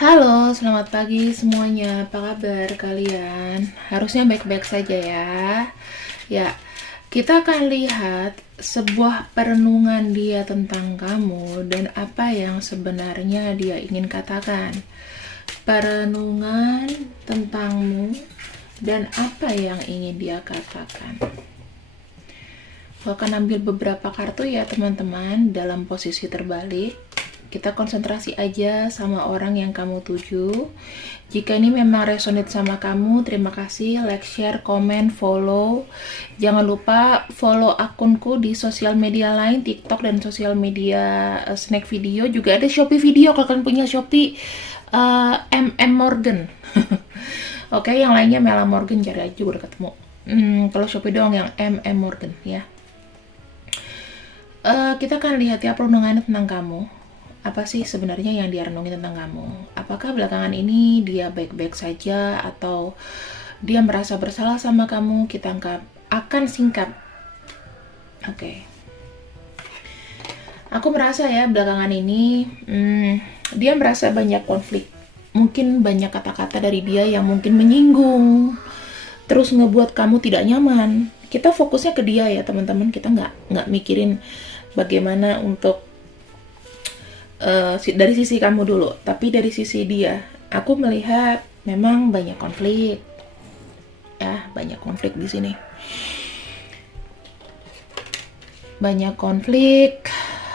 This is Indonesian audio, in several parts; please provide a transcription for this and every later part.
Halo, selamat pagi semuanya. Apa kabar kalian? Harusnya baik-baik saja ya. Ya, kita akan lihat sebuah perenungan dia tentang kamu dan apa yang sebenarnya dia ingin katakan. Perenungan tentangmu dan apa yang ingin dia katakan. Aku akan ambil beberapa kartu ya teman-teman dalam posisi terbalik. Kita konsentrasi aja sama orang yang kamu tuju. Jika ini memang resonate sama kamu, terima kasih, like, share, komen, follow. Jangan lupa follow akunku di sosial media lain, TikTok dan sosial media Snack Video. Juga ada Shopee Video kalau kalian punya Shopee, MM Morgan. Oke, yang lainnya Mela Morgan, cari aja udah ketemu. Kalau Shopee doang yang MM Morgan ya. Kita akan lihat ya perenungannya tentang kamu. Apa sih sebenarnya yang dia renungi tentang kamu? Apakah belakangan ini dia baik-baik saja atau dia merasa bersalah sama kamu? Kita akan singkap. Oke. Aku merasa ya belakangan ini dia merasa banyak konflik. Mungkin banyak kata-kata dari dia yang mungkin menyinggung, terus ngebuat kamu tidak nyaman. Kita fokusnya ke dia ya teman-teman. Kita nggak mikirin bagaimana untuk dari sisi kamu dulu, tapi dari sisi dia, aku melihat memang banyak konflik, ya banyak konflik di sini, banyak konflik,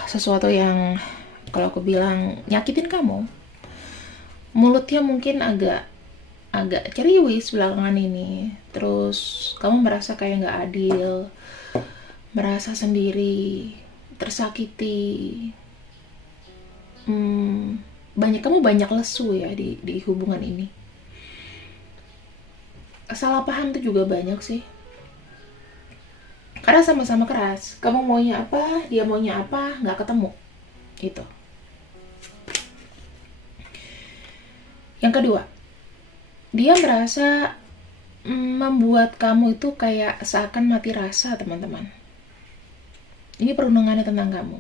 sesuatu yang kalau aku bilang nyakitin kamu, mulutnya mungkin agak ceriwis belakangan ini, terus kamu merasa kayak nggak adil, merasa sendiri, tersakiti. Kamu banyak lesu ya di hubungan ini. Salah paham tuh juga banyak sih. Karena sama-sama keras. Kamu maunya apa, dia maunya apa, nggak ketemu. Gitu. Yang kedua, dia merasa membuat kamu itu kayak seakan mati rasa, teman-teman. Ini perundungannya tentang kamu.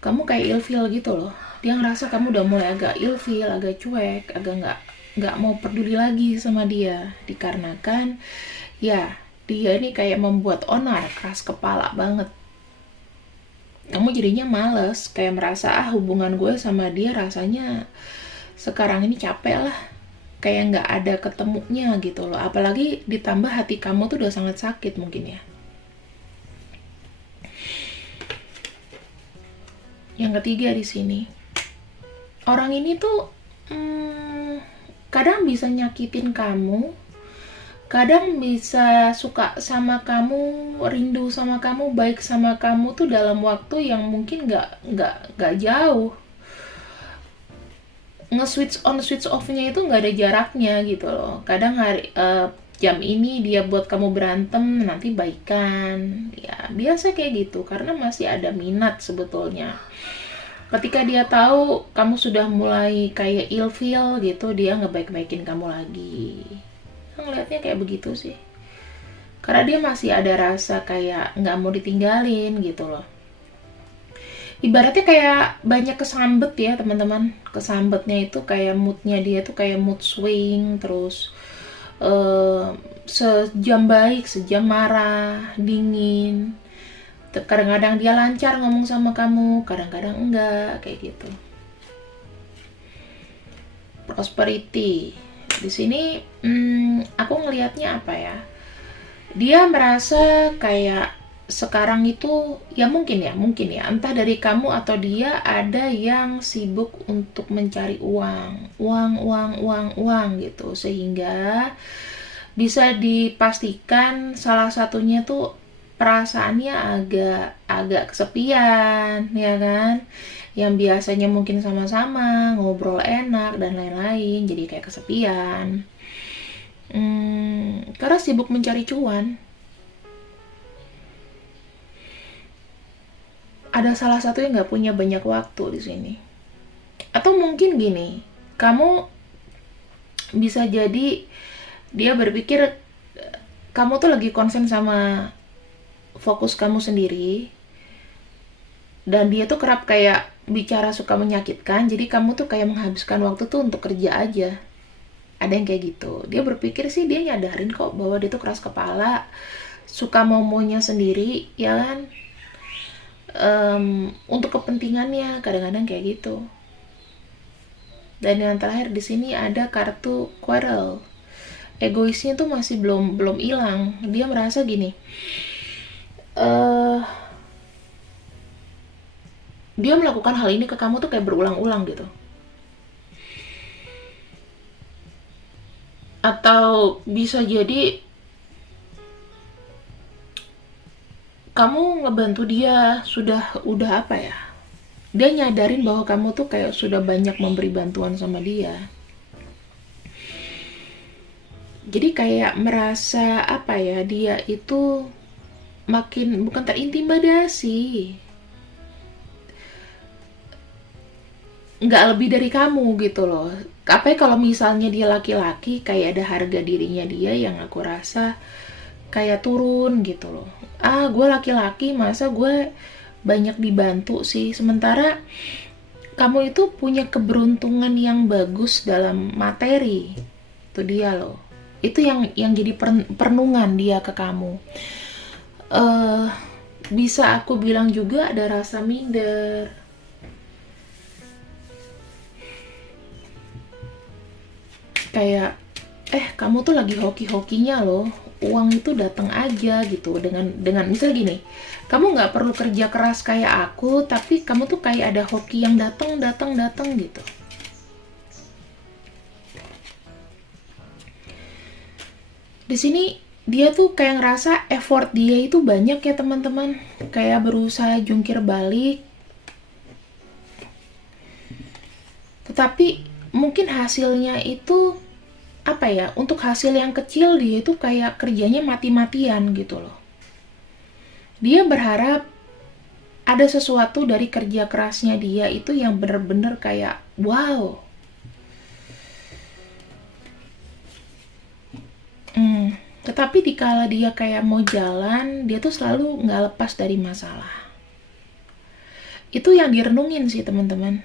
Kamu kayak ilfeel gitu loh. Dia ngerasa kamu udah mulai agak ilfeel, agak cuek, agak nggak mau peduli lagi sama dia, dikarenakan ya dia ini kayak membuat onar, keras kepala banget. Kamu jadinya males, kayak merasa hubungan gue sama dia rasanya sekarang ini capek lah, kayak nggak ada ketemunya gitu loh. Apalagi ditambah hati kamu tuh udah sangat sakit mungkin ya. Yang ketiga di sini, orang ini tuh kadang bisa nyakitin kamu, kadang bisa suka sama kamu, rindu sama kamu, baik sama kamu tuh dalam waktu yang mungkin nggak jauh. Nge-switch on switch off-nya itu nggak ada jaraknya gitu loh. Kadang jam ini dia buat kamu berantem, nanti baikan. Ya biasa kayak gitu karena masih ada minat sebetulnya. Ketika dia tahu kamu sudah mulai kayak ilfeel gitu, dia ngebaik-baikin kamu lagi. Ngeliatnya kayak begitu sih. Karena dia masih ada rasa kayak nggak mau ditinggalin gitu loh. Ibaratnya kayak banyak kesambet ya teman-teman. Kesambetnya itu kayak moodnya dia tuh kayak mood swing, terus sejam baik, sejam marah, dingin. Kadang-kadang dia lancar ngomong sama kamu, kadang-kadang enggak, kayak gitu. Prosperity. Di sini aku ngelihatnya apa ya? Dia merasa kayak sekarang itu ya mungkin ya, entah dari kamu atau dia ada yang sibuk untuk mencari uang gitu, sehingga bisa dipastikan salah satunya tuh perasaannya agak kesepian ya kan, yang biasanya mungkin sama-sama ngobrol enak dan lain-lain jadi kayak kesepian karena sibuk mencari cuan. Ada salah satu yang nggak punya banyak waktu di sini, atau mungkin gini, kamu bisa jadi dia berpikir kamu tuh lagi konsen sama fokus kamu sendiri, Dan dia tuh kerap kayak bicara suka menyakitkan, jadi kamu tuh kayak menghabiskan waktu tuh untuk kerja aja. Ada yang kayak gitu. Dia berpikir sih, dia nyadarin kok bahwa dia tuh keras kepala, suka mau-maunya sendiri, ya kan? Untuk kepentingannya, kadang-kadang kayak gitu. Dan yang terakhir di sini ada kartu quarrel. Egoisnya tuh masih belum hilang. Dia merasa gini, eh dia melakukan hal ini ke kamu tuh kayak berulang-ulang gitu. Atau bisa jadi kamu ngebantu dia udah apa ya? Dia nyadarin bahwa kamu tuh kayak sudah banyak memberi bantuan sama dia. Jadi kayak merasa apa ya? Dia itu makin bukan terintimidasi. Nggak lebih dari kamu gitu loh. Apa ya kalau misalnya dia laki-laki, kayak ada harga dirinya dia yang aku rasa kayak turun gitu loh. Gue laki-laki, masa gue banyak dibantu sih, sementara kamu itu punya keberuntungan yang bagus dalam materi. Itu dia loh. Itu yang jadi perenungan dia ke kamu. eh Bisa aku bilang juga ada rasa minder. Kayak kamu tuh lagi hoki-hokinya loh, uang itu datang aja gitu, dengan misal gini, kamu nggak perlu kerja keras kayak aku, tapi kamu tuh kayak ada hoki yang datang datang datang gitu. Di sini dia tuh kayak ngerasa effort dia itu banyak ya teman-teman, kayak berusaha jungkir balik, tetapi mungkin hasilnya itu apa ya, untuk hasil yang kecil dia itu kayak kerjanya mati-matian gitu loh. Dia berharap ada sesuatu dari kerja kerasnya dia itu yang bener-bener kayak wow. Tetapi dikala dia kayak mau jalan, dia tuh selalu nggak lepas dari masalah. Itu yang direnungin sih teman-teman.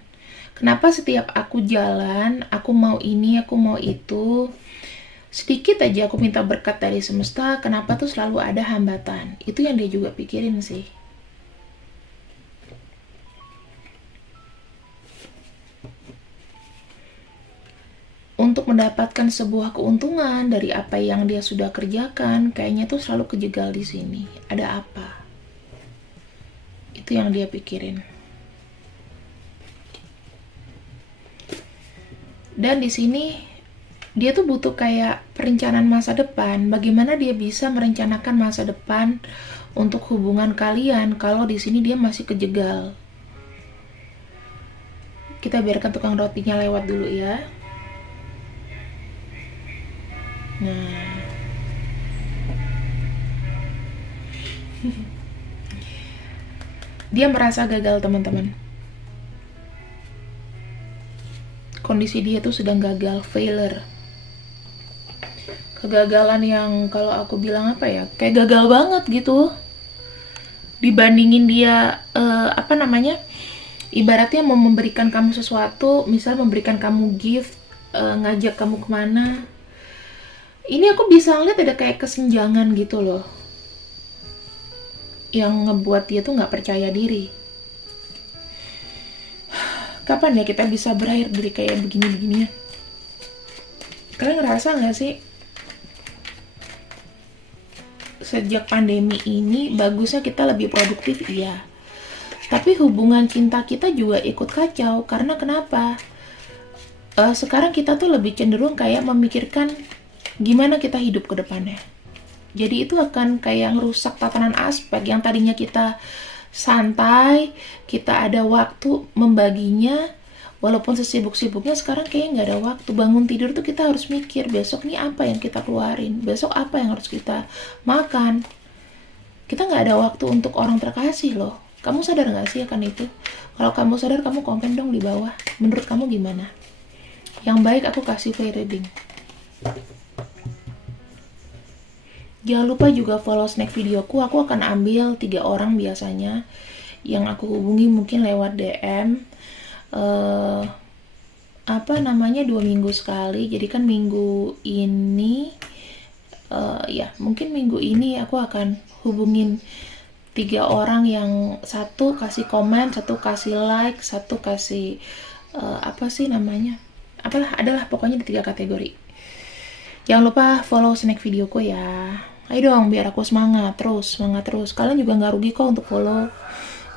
Kenapa setiap aku jalan, aku mau ini, aku mau itu, sedikit aja aku minta berkat dari semesta, kenapa tuh selalu ada hambatan? Itu yang dia juga pikirin sih. Untuk mendapatkan sebuah keuntungan dari apa yang dia sudah kerjakan, kayaknya tuh selalu kejegal di sini. Ada apa? Itu yang dia pikirin. Dan di sini dia tuh butuh kayak perencanaan masa depan. Bagaimana dia bisa merencanakan masa depan untuk hubungan kalian kalau di sini dia masih kejegal. Kita biarkan tukang rotinya lewat dulu ya. Nah, dia merasa gagal teman-teman. Kondisi dia tuh sedang gagal, failure. Kegagalan yang kalau aku bilang apa ya, kayak gagal banget gitu. Dibandingin dia ibaratnya mau memberikan kamu sesuatu, misal memberikan kamu gift, ngajak kamu kemana, ini aku bisa ngeliat ada kayak kesenjangan gitu loh, yang ngebuat dia tuh nggak percaya diri. Kapan ya kita bisa berakhir dari kayak begini-beginian? Kalian ngerasa nggak sih sejak pandemi ini bagusnya kita lebih produktif, iya, tapi hubungan cinta kita juga ikut kacau. Karena kenapa? Sekarang kita tuh lebih cenderung kayak memikirkan gimana kita hidup ke depannya. Jadi itu akan kayak ngerusak tatanan aspek yang tadinya kita santai, kita ada waktu membaginya, walaupun sesibuk-sibuknya sekarang kayaknya nggak ada waktu. Bangun tidur tuh kita harus mikir, besok nih apa yang kita keluarin, besok apa yang harus kita makan. Kita nggak ada waktu untuk orang terkasih loh. Kamu sadar nggak sih akan itu? Kalau kamu sadar, kamu komen dong di bawah. Menurut kamu gimana? Yang baik aku kasih free reading. Jangan lupa juga follow snack videoku. Aku akan ambil 3 orang biasanya yang aku hubungi mungkin lewat DM, eh, apa namanya, 2 minggu sekali. Jadi kan minggu ini, ya mungkin minggu ini aku akan hubungin 3 orang, yang satu kasih komen, satu kasih like, satu kasih apa sih namanya, apalah, adalah pokoknya di 3 kategori. Jangan lupa follow snack videoku ya. Ayo dong, biar aku semangat terus, semangat terus. Kalian juga nggak rugi kok untuk follow.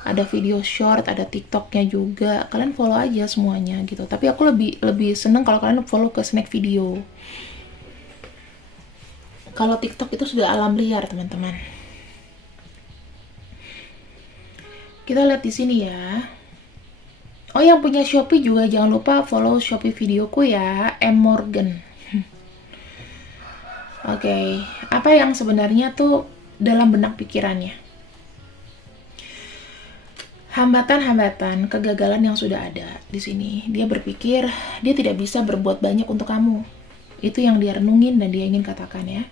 Ada video short, ada TikToknya juga. Kalian follow aja semuanya gitu. Tapi aku lebih seneng kalau kalian follow ke snack video. Kalau TikTok itu sudah alam liar, teman-teman. Kita lihat di sini ya. Oh, yang punya Shopee juga jangan lupa follow Shopee videoku ya, M Morgan. Oke, apa yang sebenarnya tuh dalam benak pikirannya? Hambatan-hambatan, kegagalan yang sudah ada di sini. Dia berpikir dia tidak bisa berbuat banyak untuk kamu. Itu yang dia renungin dan dia ingin katakan ya.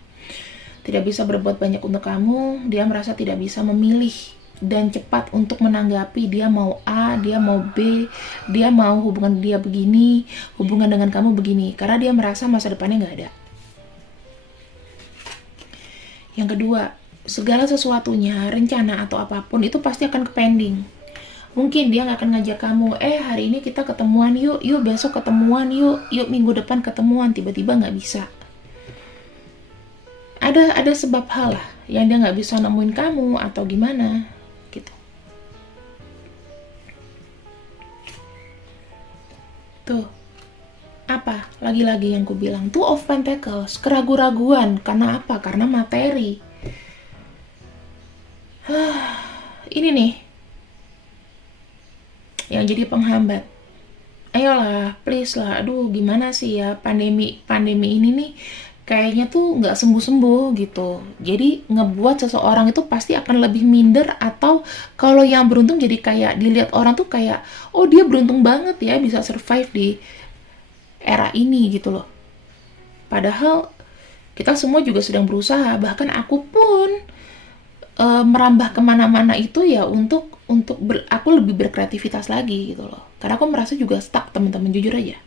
Tidak bisa berbuat banyak untuk kamu, dia merasa tidak bisa memilih dan cepat untuk menanggapi. Dia mau A, dia mau B, dia mau hubungan dia begini, hubungan dengan kamu begini. Karena dia merasa masa depannya nggak ada. Yang kedua, segala sesuatunya, rencana atau apapun itu pasti akan pending. Mungkin dia nggak akan ngajak kamu, hari ini kita ketemuan yuk, besok ketemuan yuk, minggu depan ketemuan, tiba-tiba nggak bisa. Ada sebab hal lah yang dia nggak bisa nemuin kamu atau gimana gitu. Tuh, apa? Lagi-lagi yang ku bilang, Two of Pentacles, keraguan-raguan. Karena apa? Karena materi. Ini nih yang jadi penghambat. Ayolah, please lah. Aduh, gimana sih ya, pandemi ini nih kayaknya tuh nggak sembuh-sembuh gitu. Jadi ngebuat seseorang itu pasti akan lebih minder, atau kalau yang beruntung jadi kayak dilihat orang tuh kayak, oh dia beruntung banget ya bisa survive di era ini gitu loh. Padahal kita semua juga sedang berusaha, bahkan aku pun merambah kemana-mana itu ya untuk aku lebih berkreativitas lagi gitu loh. Karena aku merasa juga stuck, teman-teman, jujur aja.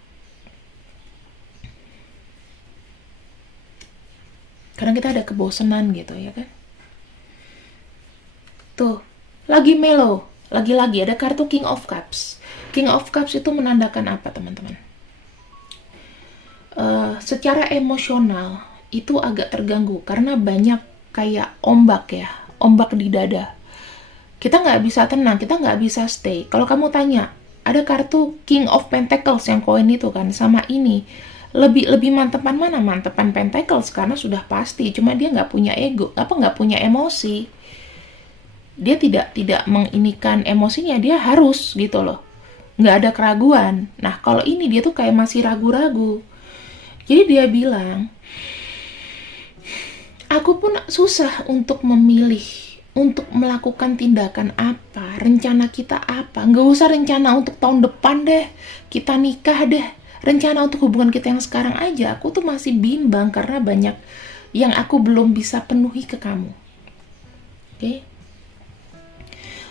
Karena kita ada kebosanan gitu ya kan. Tuh, lagi melo, lagi-lagi ada kartu King of Cups. King of Cups itu menandakan apa, teman-teman? Secara emosional itu agak terganggu karena banyak kayak ombak ya, ombak di dada. Kita nggak bisa tenang, kita nggak bisa stay. Kalau kamu tanya, ada kartu King of Pentacles yang koin itu kan, sama ini lebih mantepan mana? Mantepan Pentacles karena sudah pasti. Cuma dia nggak punya ego, nggak punya emosi. Dia tidak menginikan emosinya, dia harus gitu loh. Nggak ada keraguan. Nah, kalau ini dia tuh kayak masih ragu-ragu. Jadi dia bilang, aku pun susah untuk memilih, untuk melakukan tindakan apa, rencana kita apa. Nggak usah rencana untuk tahun depan deh, kita nikah deh. Rencana untuk hubungan kita yang sekarang aja, aku tuh masih bimbang karena banyak yang aku belum bisa penuhi ke kamu. Oke?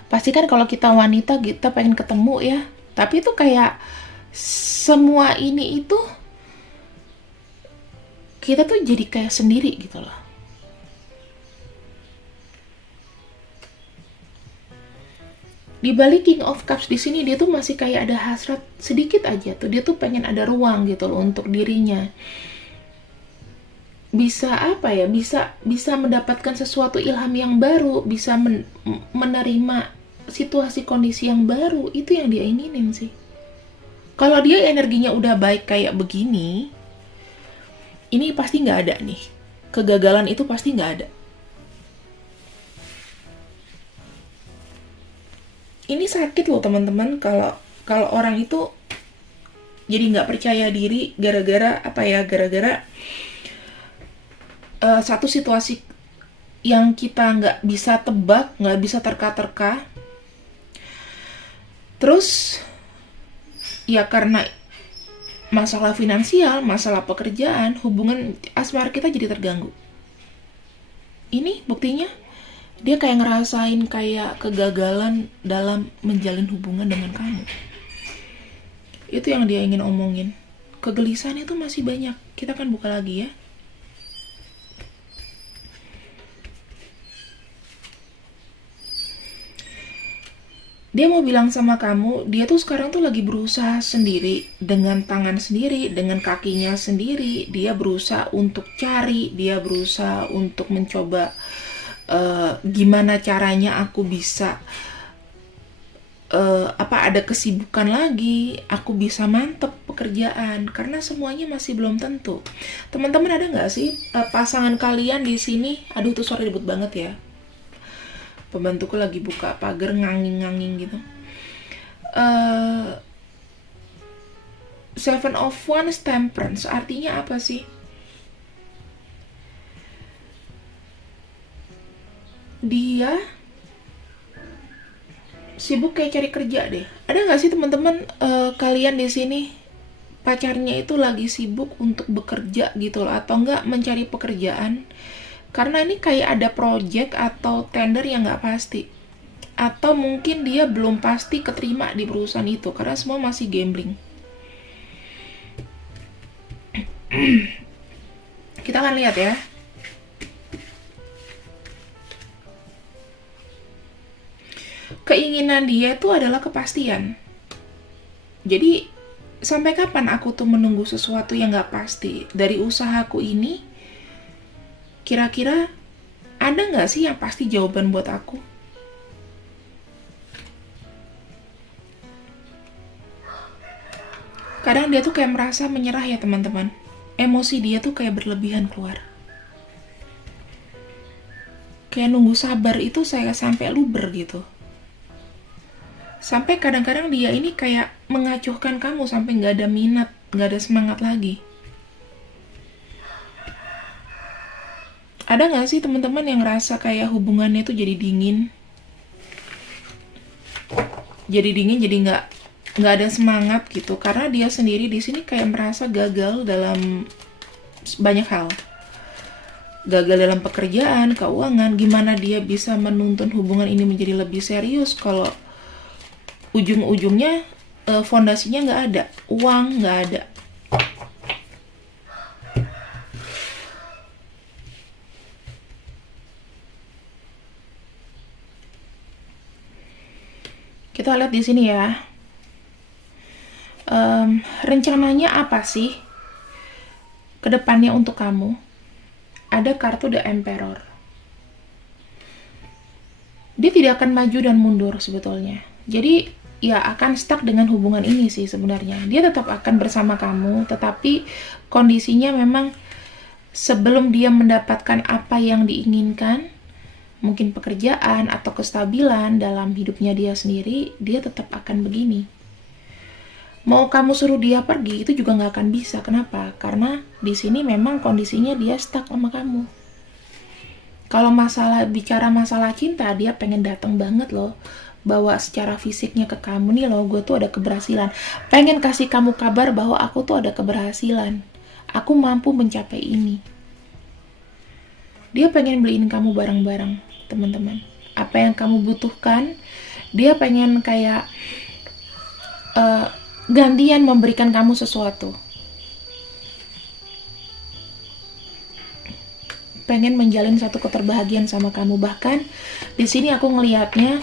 Pasti kan kalau kita wanita, kita pengen ketemu ya. Tapi itu kayak semua ini itu kita tuh jadi kayak sendiri gitu loh. Di balik King of Cups di sini dia tuh masih kayak ada hasrat sedikit aja tuh. Dia tuh pengen ada ruang gitu loh untuk dirinya. Bisa apa ya? Bisa mendapatkan sesuatu ilham yang baru, bisa menerima situasi kondisi yang baru. Itu yang dia inginin sih. Kalau dia energinya udah baik kayak begini, ini pasti nggak ada nih. Kegagalan itu pasti nggak ada. Ini sakit loh teman-teman, kalau orang itu jadi nggak percaya diri gara-gara apa ya, gara-gara satu situasi yang kita nggak bisa tebak, nggak bisa terka-terka. Terus ya karena masalah finansial, masalah pekerjaan, hubungan asmara kita jadi terganggu. Ini buktinya Dia kayak ngerasain kayak kegagalan dalam menjalin hubungan dengan kamu. Itu yang dia ingin omongin. Kegelisahan itu masih banyak. Kita akan buka lagi ya. Dia mau bilang sama kamu, dia tuh sekarang tuh lagi berusaha sendiri, dengan tangan sendiri, dengan kakinya sendiri. Dia berusaha untuk cari, dia berusaha untuk mencoba gimana caranya aku bisa ada kesibukan lagi, aku bisa mantep pekerjaan, karena semuanya masih belum tentu. Teman-teman, ada nggak sih pasangan kalian di sini? Aduh, tuh suara ribut banget ya. Pembantuku lagi buka pagar nganging-nganging gitu. Seven of Wands Temperance artinya apa sih? Dia sibuk kayak cari kerja deh. Ada nggak sih teman-teman kalian di sini pacarnya itu lagi sibuk untuk bekerja gitu loh, atau enggak mencari pekerjaan? Karena ini kayak ada project atau tender yang nggak pasti. Atau mungkin dia belum pasti keterima di perusahaan itu, karena semua masih gambling. Kita akan lihat ya. Keinginan dia itu adalah kepastian. Jadi, sampai kapan aku tuh menunggu sesuatu yang nggak pasti? Dari usahaku ini, kira-kira ada nggak sih yang pasti jawaban buat aku? Kadang dia tuh kayak merasa menyerah ya teman-teman. Emosi dia tuh kayak berlebihan keluar. Kayak nunggu sabar itu saya sampai luber gitu. Sampai kadang-kadang dia ini kayak mengacuhkan kamu sampai nggak ada minat, nggak ada semangat lagi. Ada nggak sih teman-teman yang ngerasa kayak hubungannya itu jadi dingin? Jadi dingin, jadi nggak ada semangat gitu, karena dia sendiri di sini kayak merasa gagal dalam banyak hal. Gagal dalam pekerjaan, keuangan, gimana dia bisa menuntun hubungan ini menjadi lebih serius kalau ujung-ujungnya fondasinya nggak ada, uang nggak ada. Kita lihat di sini ya. Rencananya apa sih kedepannya untuk kamu? Ada kartu The Emperor. Dia tidak akan maju dan mundur sebetulnya. Jadi ya akan stuck dengan hubungan ini sih sebenarnya. Dia tetap akan bersama kamu, tetapi kondisinya memang sebelum dia mendapatkan apa yang diinginkan, mungkin pekerjaan atau kestabilan dalam hidupnya dia sendiri, dia tetap akan begini. Mau kamu suruh dia pergi itu juga nggak akan bisa. Kenapa? Karena di sini memang kondisinya dia stuck sama kamu. Kalau bicara masalah cinta, dia pengen datang banget loh, bawa secara fisiknya ke kamu, nih loh gue tuh ada keberhasilan, pengen kasih kamu kabar bahwa aku tuh ada keberhasilan, aku mampu mencapai ini. Dia pengen beliin kamu barang-barang teman-teman, apa yang kamu butuhkan. Dia pengen kayak gantian memberikan kamu sesuatu, pengen menjalin satu keterbahagiaan sama kamu. Bahkan di sini aku ngelihatnya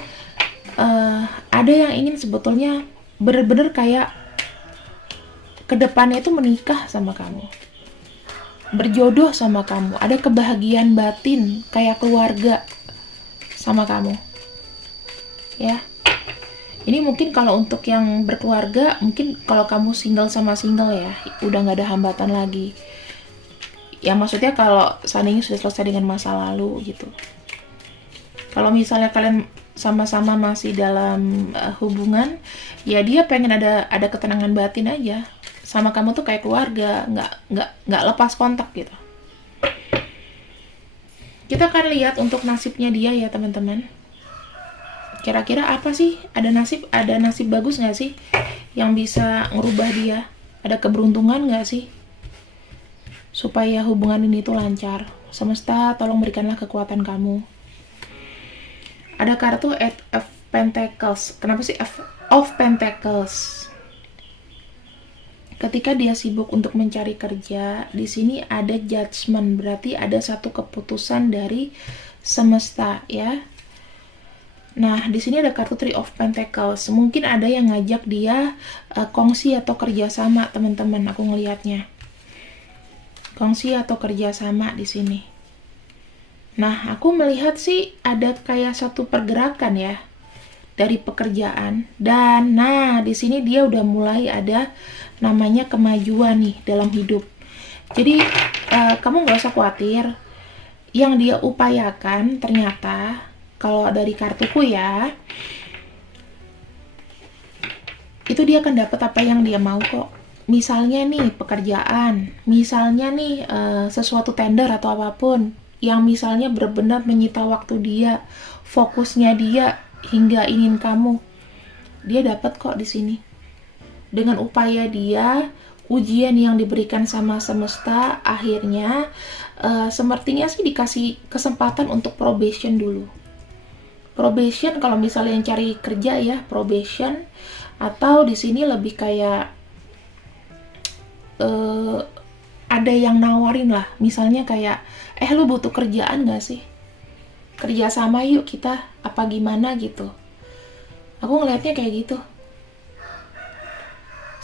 ada yang ingin sebetulnya bener-bener kayak kedepannya itu menikah sama kamu, berjodoh sama kamu, ada kebahagiaan batin kayak keluarga sama kamu ya. Ini mungkin kalau untuk yang berkeluarga, mungkin kalau kamu single sama single ya, udah nggak ada hambatan lagi ya, maksudnya kalau seandainya sudah selesai dengan masa lalu gitu. Kalau misalnya kalian sama-sama masih dalam hubungan, ya dia pengen ada ketenangan batin aja sama kamu tuh kayak keluarga, nggak lepas kontak gitu. Kita akan lihat untuk nasibnya dia ya teman-teman. Kira-kira apa sih? Ada nasib bagus nggak sih yang bisa ngerubah dia? Ada keberuntungan nggak sih supaya hubungan ini tuh lancar? Semesta tolong berikanlah kekuatan kamu. Ada kartu Eight of Pentacles. Kenapa sih of Pentacles? Ketika dia sibuk untuk mencari kerja, di sini ada judgment, berarti ada satu keputusan dari semesta ya. Nah, di sini ada kartu Three of Pentacles. Mungkin ada yang ngajak dia kongsi atau kerjasama, teman-teman. Aku ngelihatnya kongsi atau kerjasama di sini. Nah, aku melihat sih ada kayak satu pergerakan ya dari pekerjaan. Dan nah, di sini dia udah mulai ada namanya kemajuan nih dalam hidup. Jadi kamu nggak usah khawatir. Yang dia upayakan ternyata, kalau dari kartuku ya, itu dia akan dapat apa yang dia mau kok. Misalnya nih pekerjaan, misalnya nih sesuatu tender atau apapun yang misalnya benar-benar menyita waktu dia, fokusnya dia hingga ingin kamu, dia dapat kok di sini. Dengan upaya dia, ujian yang diberikan sama semesta, akhirnya sepertinya sih dikasih kesempatan untuk probation dulu. Probation kalau misalnya yang cari kerja ya, probation, atau di sini lebih kayak ada yang nawarin lah, misalnya kayak lu butuh kerjaan gak sih, kerja sama yuk kita, apa gimana gitu. Aku ngelihatnya kayak gitu.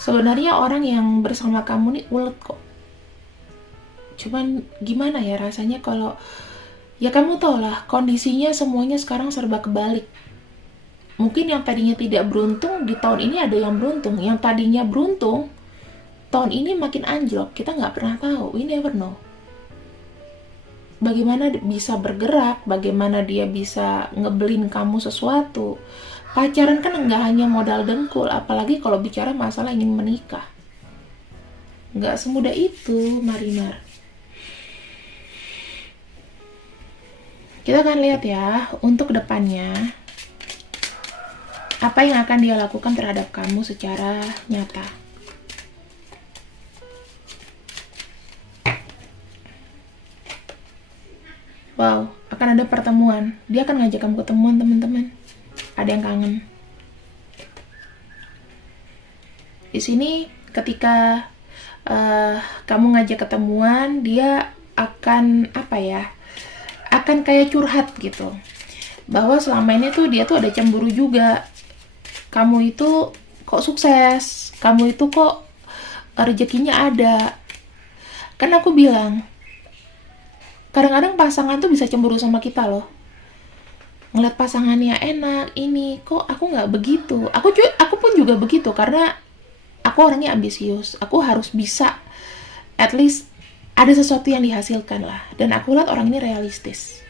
Sebenarnya orang yang bersama kamu nih ulet kok, cuman gimana ya rasanya kalau ya kamu tau lah kondisinya semuanya sekarang serba kebalik. Mungkin yang tadinya tidak beruntung di tahun ini ada yang beruntung, yang tadinya beruntung tahun ini makin anjlok. Kita nggak pernah tahu, we never know. Bagaimana bisa bergerak, bagaimana dia bisa ngebelin kamu sesuatu. Pacaran kan nggak hanya modal dengkul, apalagi kalau bicara masalah ingin menikah. Nggak semudah itu, Marinar. Kita akan lihat ya, untuk kedepannya, apa yang akan dia lakukan terhadap kamu secara nyata. Wow, akan ada pertemuan. Dia akan ngajak kamu ketemuan, teman-teman. Ada yang kangen. Di sini ketika kamu ngajak ketemuan, dia akan apa ya? Akan kayak curhat gitu. Bahwa selama ini tuh dia tuh ada cemburu juga. Kamu itu kok sukses? Kamu itu kok rezekinya ada? Kan aku bilang, kadang-kadang pasangan tuh bisa cemburu sama kita loh. Ngeliat pasangannya enak, ini kok aku nggak begitu. Aku pun juga begitu karena aku orangnya ambisius. Aku harus bisa, at least ada sesuatu yang dihasilkan lah. Dan aku lihat orang ini realistis.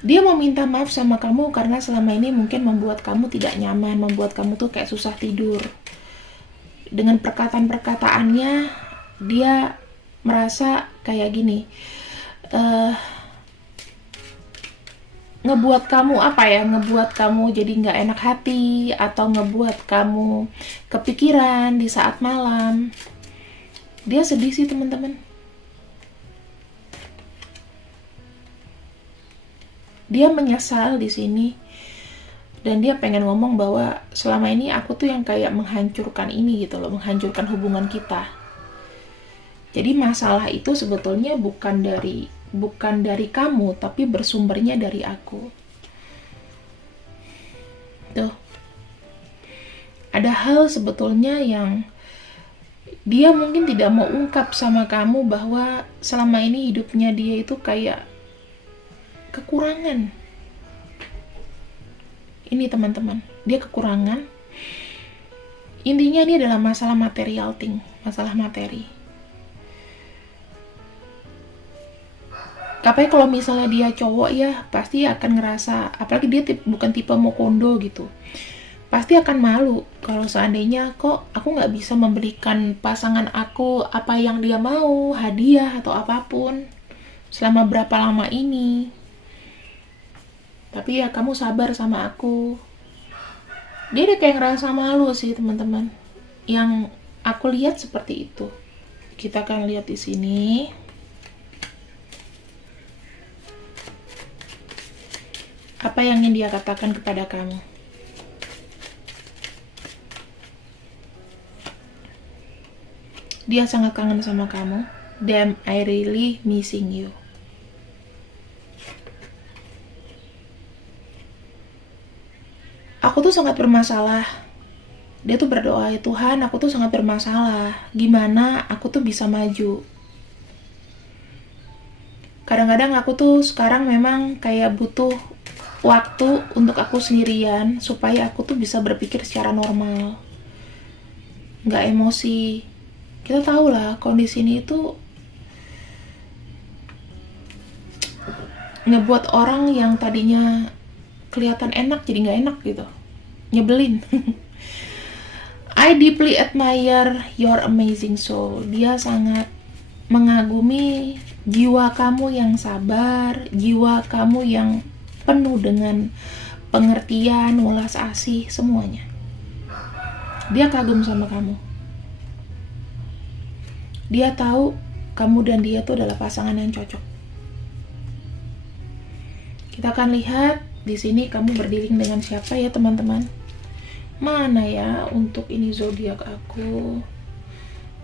Dia mau minta maaf sama kamu karena selama ini mungkin membuat kamu tidak nyaman, membuat kamu tuh kayak susah tidur. Dengan perkataan-perkataannya, dia merasa kayak gini, ngebuat kamu apa ya, ngebuat kamu jadi nggak enak hati, atau ngebuat kamu kepikiran di saat malam. Dia sedih sih, teman-teman. Dia menyesal di sini, dan dia pengen ngomong bahwa selama ini aku tuh yang kayak menghancurkan ini gitu loh, menghancurkan hubungan kita. Jadi masalah itu sebetulnya bukan dari kamu, tapi bersumbernya dari aku. Tuh. Ada hal sebetulnya yang dia mungkin tidak mau ungkap sama kamu, bahwa selama ini hidupnya dia itu kayak kekurangan. Ini teman-teman, dia kekurangan. Intinya ini adalah masalah material thing, masalah materi. Tapi kalau misalnya dia cowok ya, pasti akan ngerasa, apalagi dia bukan tipe mokondo gitu, pasti akan malu kalau seandainya kok aku nggak bisa memberikan pasangan aku apa yang dia mau, hadiah atau apapun, selama berapa lama ini. Tapi ya kamu sabar sama aku. Dia udah kayak ngerasa malu sih, teman-teman. Yang aku lihat seperti itu. Kita akan lihat di sini. Apa yang ingin dia katakan kepada kamu? Dia sangat kangen sama kamu. Damn, I really missing you. Aku tuh sangat bermasalah. Dia tuh berdoa, ya Tuhan, aku tuh sangat bermasalah. Gimana aku tuh bisa maju? Kadang-kadang aku tuh sekarang memang kayak butuh waktu untuk aku sendirian supaya aku tuh bisa berpikir secara normal, nggak emosi. Kita tahu lah kondisi ini itu ngebuat orang yang tadinya kelihatan enak jadi nggak enak gitu, nyebelin. I deeply admire your amazing soul. Dia sangat mengagumi jiwa kamu yang sabar, jiwa kamu yang penuh dengan pengertian, welas asih, semuanya. Dia kagum sama kamu. Dia tahu kamu dan dia tuh adalah pasangan yang cocok. Kita akan lihat di sini kamu berdiri dengan siapa ya teman-teman. Mana ya untuk ini zodiak aku?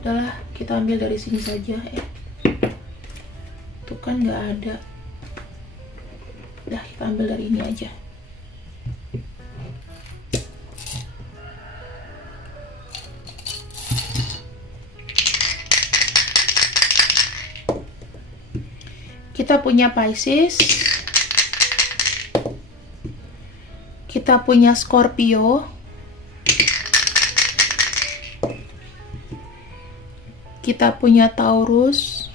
Udahlah, kita ambil dari sini saja ya. Tuh kan nggak ada. Udah, kita ambil dari ini aja. Kita punya Pisces. Kita punya Scorpio. Kita punya Taurus.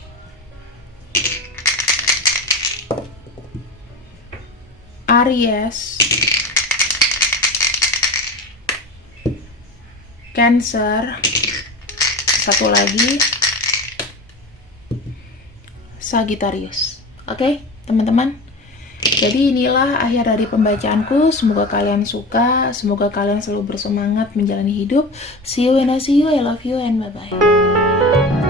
Aries. Cancer. Satu lagi. Sagittarius. Oke, teman-teman. Jadi inilah akhir dari pembacaanku. Semoga kalian suka. Semoga kalian selalu bersemangat menjalani hidup. See you when I see you. I love you and bye-bye.